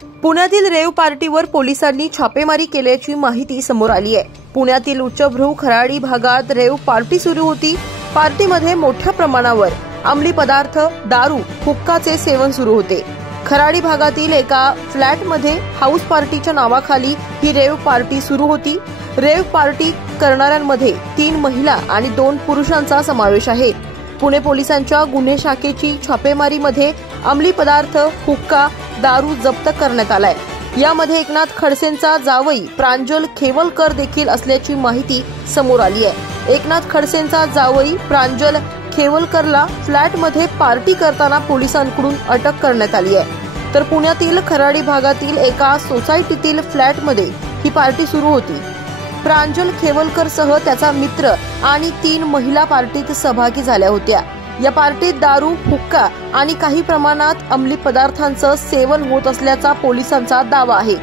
पुण्यातील रेव पार्टीवर पोलिसांनी छापेमारी केल्याची माहिती समोर आली आहे। पुण्यातील उच्चभ्रू खराडी भागात रेव पार्टी सुरू होती। पार्टीमध्ये मोठ्या प्रमाणावर अंमली पदार्थ, दारू, हुक्काचे सेवन सुरू होते। खराडी भागातील एका फ्लॅटमध्ये हाऊस पार्टीच्या नावाखाली ही रेव पार्टी सुरू होती। रेव पार्टी करणाऱ्यांमध्ये 3 महिला आणि 2 पुरुषांचा समावेश आहे। पुणे पोलिसांच्या गुन्हे शाखेची छापेमारीमध्ये अंमली पदार्थ, हुक्का, दारू जप्त करण्यात आलाय। यामध्ये एकनाथ खडसेंचा जावई प्रांजल खेवलकर देखील असल्याची माहिती समोर आली आहे। एकनाथ खडसेंचा जावई प्रांजल खेवलकरला फ्लॅटमध्ये पार्टी करताना पोलिसांकडून अटक करण्यात आली आहे। तर पुण्यातील खराडी भागातील एका सोसायटीतील फ्लॅटमध्ये ही पार्टी सुरू होती। प्रांजल खेवलकरसह त्याचा मित्र आणि 3 महिला पार्टीत सहभागी झाल्या होत्या। या पार्टीत दारू, हुक्का आणि काही प्रमाणात अंमली पदार्थांचं सेवन होत असल्याचा पोलिसांचा दावा आहे।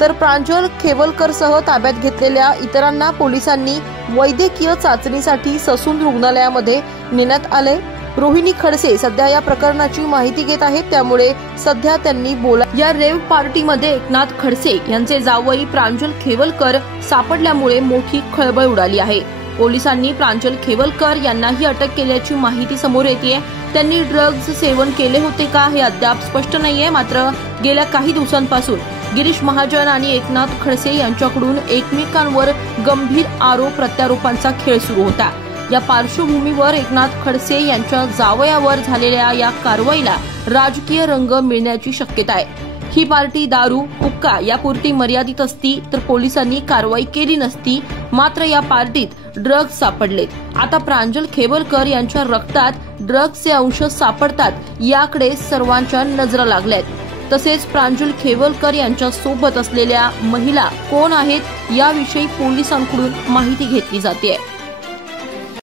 तर प्रांजल खेवलकरसह ताब्यात घेतलेल्या इतरांना पोलिसांनी वैद्यकीय चाचणीसाठी ससून रुग्णालयामध्ये नेण्यात आले। रोहिणी खडसे सध्या या प्रकरणाची माहिती घेत आहेत, त्यामुळे सध्या त्यांनी या रेव पार्टीमध्ये एकनाथ खडसे यांचे जावई प्रांजल खेवलकर सापडल्यामुळे मोठी खळबळ उडाली आहे। पोलिसांनी प्रांजल खेवलकर यांनाही अटक केल्याची माहिती समोर येते। त्यांनी ड्रग्ज सेवन केले होते का हे अद्याप स्पष्ट नाहीये। मात्र गेल्या काही दिवसांपासून गिरीश महाजन आणि एकनाथ खडसे यांच्याकडून एकमेकांवर गंभीर आरोप प्रत्यारोपांचा खेळ सुरू होता। या पार्श्वभूमीवर एकनाथ खडसे यांच्या जावयावर झालेल्या या कारवाईला राजकीय रंग मिळण्याची शक्यता आहे। ही पार्टी दारू, हुक्का यापुरती मर्यादित असती तर पोलिसांनी कारवाई केली नसती। मात्र या पार्टीत ड्रग्ज सापडलेत। आता प्रांजल खेवलकर यांच्या रक्तात ड्रग्जचे अंश सापडतात याकडे सर्वांच्या नजरा लागल्यात। तसेच प्रांजल खेवलकर यांच्या सोबत असलेल्या महिला कोण आहेत याविषयी पोलिसांकडून माहिती घेतली जाते।